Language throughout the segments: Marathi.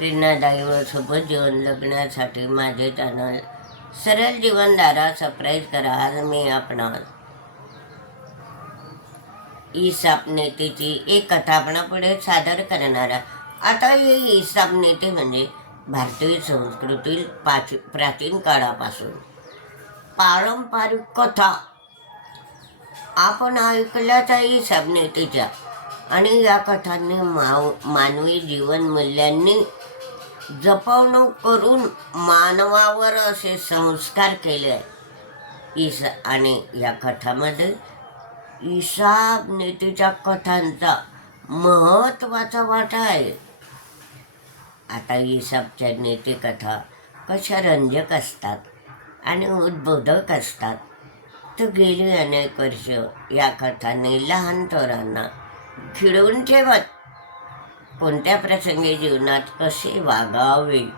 प्रेरणादायी व सोबत जीवन जगण्यासाठी माझे चॅनल सरळ जीवनधारा सबस्क्राईब करा. आज मी आपणास ईसाप नेतेची एक कथा आपणापुढे सादर करणार आता हे ईसाप नेते म्हणजे भारतीय संस्कृतील पाच प्राचीन काळापासून. पारंपरिक कथा. आपण ऐकल्याच ईसाप नेतेच्या. आणि या कथांनी माव मानवी जीवन मूल्यांनी जपवणूक करून मानवावर असे संस्कार केले. आहे ईसा आणि या कथामध्ये ईसाब नीतीच्या कथांचा महत्त्वाचा वाटा आहे. आता ईसाबच्या नीतिकथा कशा रंजक असतात आणि उद्बोधक असतात तर गेली अनेक वर्ष या कथांनी लहान थोरांना खिळवून ठेवत कोणत्या प्रसंगी जीवनात कसे वागावे?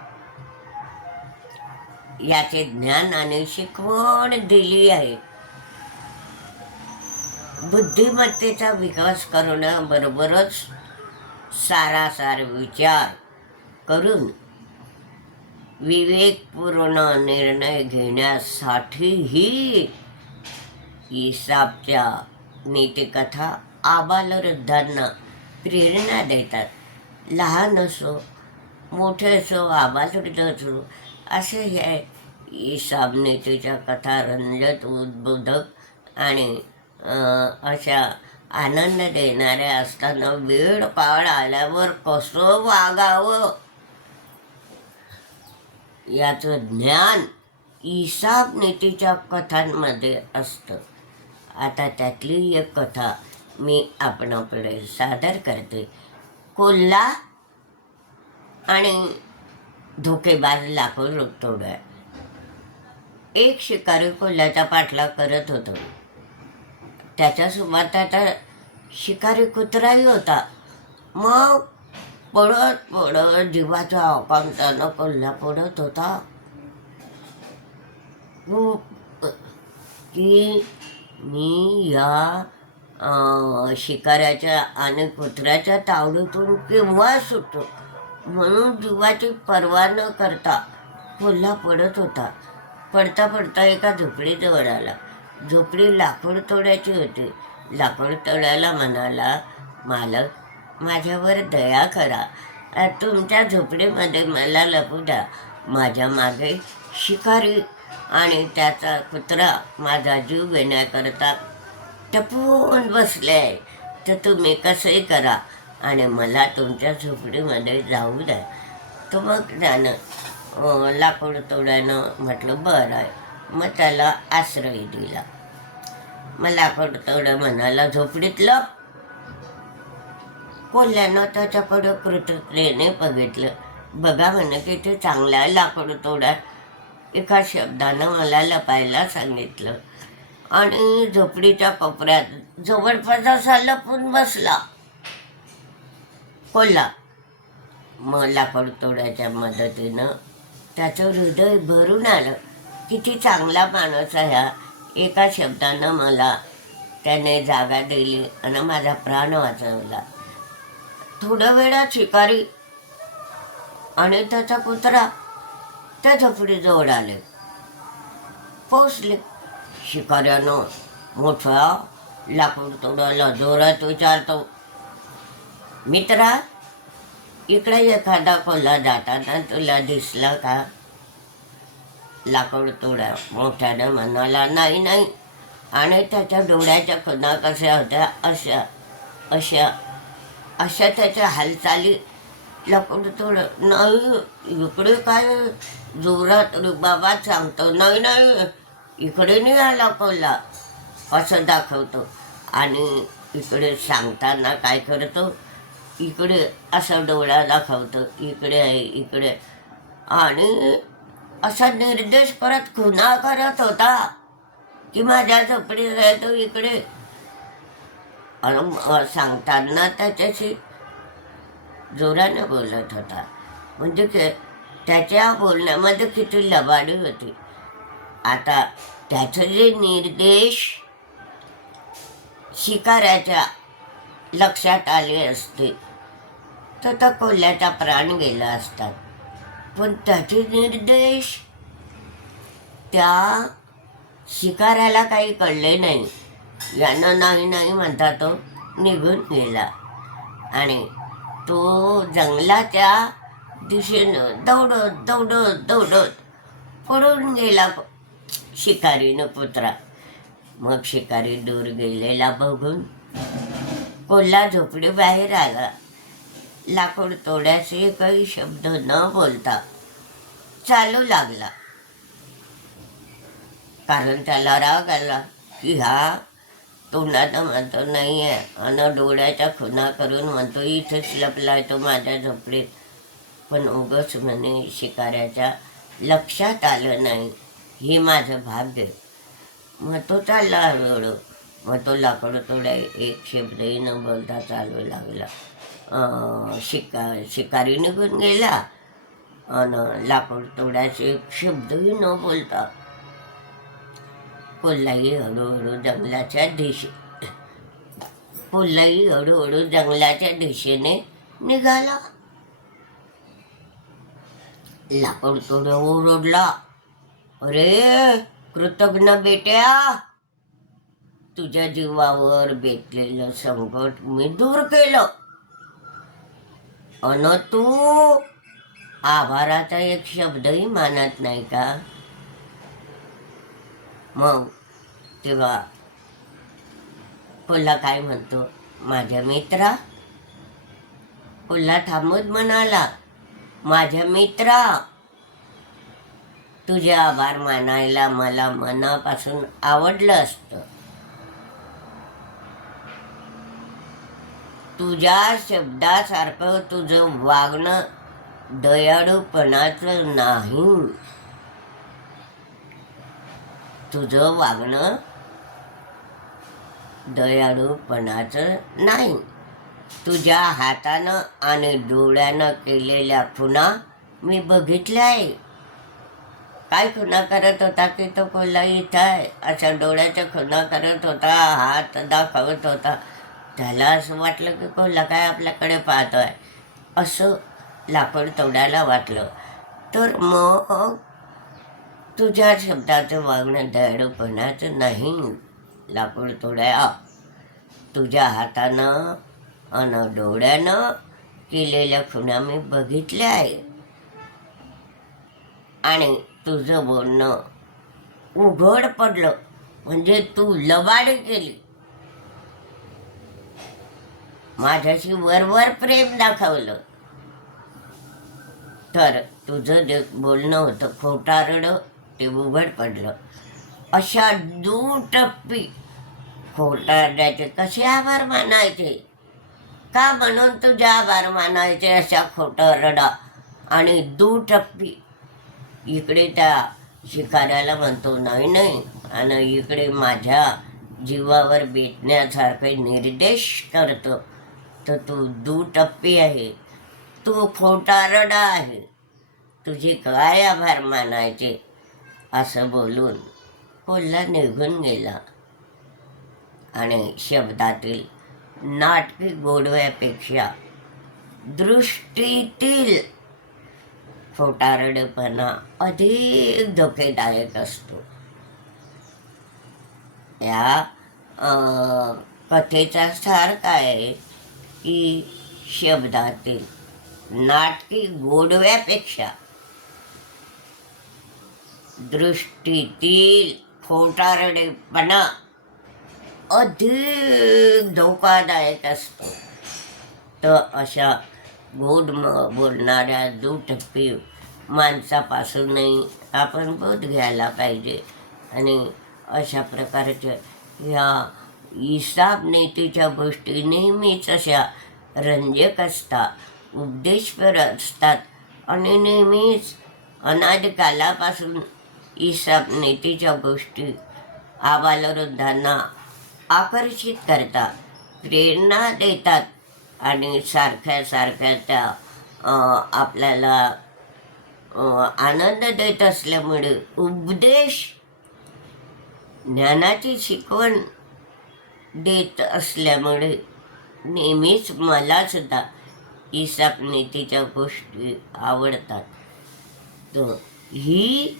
याचे ज्ञान आणि शिकवण दिली आहे. बुद्धिमत्तेचा विकास करण्याबरोबरच सारासार विचार करून विवेकपूर्ण निर्णय घेण्यासाठीही हिसाबच्या नीतिकथा आबालवृद्धांना प्रेरणा देतात. लहान असो मोठे असो आबालवृद्ध असो असे हे इसाब नीतीच्या कथा रंजत उद्बोधक आणि अशा आनंद देणाऱ्या असताना वेळ काळ आल्यावर कसं वागावं? याचं ज्ञान इसाब नीतीच्या कथांमध्ये असतं. आता त्यातली एक कथा मी आपणापुढे सादर करते. कोल्हा आणि धोकेबाज लाकूड तोड्या एक शिकारी कोल्ह्याचा पाठलाग करत होतो. त्याच्यासोबत त्याचा शिकारी कुत्राही होता. मग पडत पडत जीवाच्या आकांतानं कोल्हा पडत होता. खूप की मी या शिकाऱ्याच्या आणि कुत्र्याच्या तावडीतून केव्हा सुटतो म्हणून जीवाची पर्वा न करता कोल्हा पडत होता. पडता पडता एका झोपडीजवळ आला. झोपडी लाकूड तोड्याची होती. लाकूड तोड्याला म्हणाला मालक माझ्यावर दया करा. तुमच्या झोपडीमध्ये मला लपू द्या. माझ्या मागे शिकारी आणि त्याचा कुत्रा माझा जीव घेण्याकरता टपून बसले. आहे तर तुम्ही कसंही करा आणि मला तुमच्या झोपडीमध्ये जाऊ द्या. तो मग त्यानं लाकूड तोड्यानं म्हटलं बरं आहे. मग त्याला आश्रय दिला. मग लाकूड तोडं म्हणाला झोपडीत लप कोल्ह्यानं त्याच्याकडं कृतज्ञतेने बघितलं. बघा म्हणे की ते चांगल्या लाकूड तोडा एका शब्दानं मला लपायला सांगितलं. आणि झोपडीच्या कोपऱ्यात जवळपास असा लपून बसला. कोल्हा मग लाकडतोड्याच्या मदतीनं त्याचं हृदय भरून आलं. किती चांगला माणूस आहे एका शब्दानं मला त्याने जागा दिली आणि माझा प्राण वाचवला. थोडं वेळात शिकारी आणि त्याचा कुत्रा त्या झोपडीजवळ आले. पोचले शिकाऱ्यानं मोठा लाकूड तोडायला जोरात विचारतो मित्रा इकडे एखादा कोल्हा जाताना तुला दिसला का? लाकूड तोडा मोठ्यानं म्हणाला नाही नाही. आणि त्याच्या डोळ्याच्या खुना कशा होत्या अशा अशा अशा त्याच्या हालचाली लाकूड तोड नाही इकडे काय जोरात बाबा सांगतो नाही नाही. इकडे नाही आला कोल्हा. असं दाखवतो. आणि इकडे सांगताना काय करतो? इकडे असा डोळा दाखवतो. इकडे आहे इकडे. आणि असा निर्देश करत खुना करत होता की माझ्या झोपडीत आहे तो इकडे. आणि सांगताना त्याच्याशी जोराने बोलत होता. म्हणजे की त्याच्या बोलण्यामध्ये किती लबाडी होती. आता त्याचे जे निर्देश शिकाऱ्याच्या लक्षात आले असते तर त्या कोल्ह्याचा प्राण गेला असतात पण त्याचे निर्देश त्या शिकाऱ्याला काही कळले नाही. यानं नाही नाही म्हणता तो निघून गेला. आणि तो जंगलाच्या दिशेनं दौडत दौडत दौडत पडून गेला. शिकारीनं कुत्रा मग शिकारी दूर गेलेला बघून कोल्हा झोपडी बाहेर आला. लाकूड तोड्याचे काही शब्द न बोलता चालू लागला. कारण त्याला राग आला की हा तोंडाचा म्हणतो नाही आहे आणि डोळ्याच्या खुना करून म्हणतो इथेच लपलाय तो माझ्या झोपडीत. पण उगच म्हणे शिकाऱ्याच्या लक्षात आलं नाही. हे माझं भाग्य. मग तो चालला हळूहळू. मग तो लाकडं तोड्या एक शब्दही न बोलता चालू लागला. शिका शिकारी निघून गेला. आणि लाकूड तोड्याचे एक शब्दही न बोलता कोल्हाही हळूहळू जंगलाच्या दिशे कोल्हाही हळूहळू जंगलाच्या दिशेने निघाला. लाकूड तोड्या ओरडला. अरे कृतज्ञ बेट्या. तुझ्या जीवावर बेतलेलं संकट मी दूर केलं. अन तू आभाराचा एक शब्दही मानत नाही का? मग तेव्हा कोल्हा काय म्हणतो? माझ्या मित्रा? कोल्हा थांबत म्हणाला माझ्या मित्रा तुझे आभार मानायला मला मनापासून आवडलं असतं. तुझ्या शब्दासारखं तुझं वागणं दयाळूपणाचं नाही. तुझं वागणं दयाळूपणाचं नाही. तुझ्या हातानं आणि डोळ्यानं केलेल्या खुणा मी बघितल्या आहे. काय खुणा करत होता की तो कोल्हा इथं आहे? अशा डोळ्याच्या खुणा करत होता हात दाखवत होता. त्याला असं वाटलं की कोल्हा काय आपल्याकडे पाहतो आहे असं लाकूड तोडायला वाटलं. तर मग तुझ्या शब्दाचं वागणं दयाळूपणाचं नाही लाकूड तोड्या. तुझ्या हातानं अन डोळ्यानं केलेल्या खुणा मी बघितल्या आहे. आणि तुझं बोलणं उघड पडलं. म्हणजे तू लबाडी केली. माझ्याशी वरवर प्रेम दाखवलं. तर तुझं जे बोलणं होतं खोटारडं ते उघड पडलं. अशा दुटप्पी खोटारड्याचे कसे आभार मानायचे? का म्हणून तुझे आभार मानायचे अशा खोटारडा आणि दुटप्पी इकडे त्या शिकाऱ्याला म्हणतो नाही नाही. आणि इकडे माझ्या जीवावर बेतण्यासारखे निर्देश करतो. तर तू दुटप्पी आहे. तू खोटारडा आहे. तुझे काय आभार मानायचे? असं बोलून कोल्हा निघून गेला. आणि शब्दातील नाटकी गोडव्यापेक्षा दृष्टीतील खोटारडेपणा अधिक धोकेदायक असतो. या कथेचा सार काय आहे? की शब्दातील नाटकी गोडव्यापेक्षा दृष्टीतील खोटारडेपणा अधिक धोकादायक असतो. तर अशा गोड म बोलणाऱ्या दुटप्पी माणसापासूनही आपण बोध घ्यायला पाहिजे. आणि अशा प्रकारच्या ह्या हिसाब नीतीच्या गोष्टी नेहमीच अशा रंजक असतात उपदेशपर असतात आणि नेहमीच अनाद कालापासून हिसाब नीतीच्या गोष्टी आबालवृद्धांना आकर्षित करतात प्रेरणा देतात. आणि सारख्या सारख्या त्या आपल्याला आनंद देत असल्यामुळे उपदेश ज्ञानाची शिकवण देत असल्यामुळे नेहमीच मला सुद्धा इसाप नीतीच्या गोष्टी आवडतात. तर ही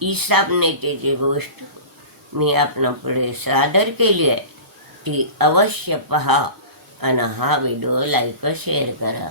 इसाप नेतेची गोष्ट मी आपणापुढे सादर केली आहे. ती अवश्य पहा. आणि हा व्हिडिओ लाईक व शेअर करा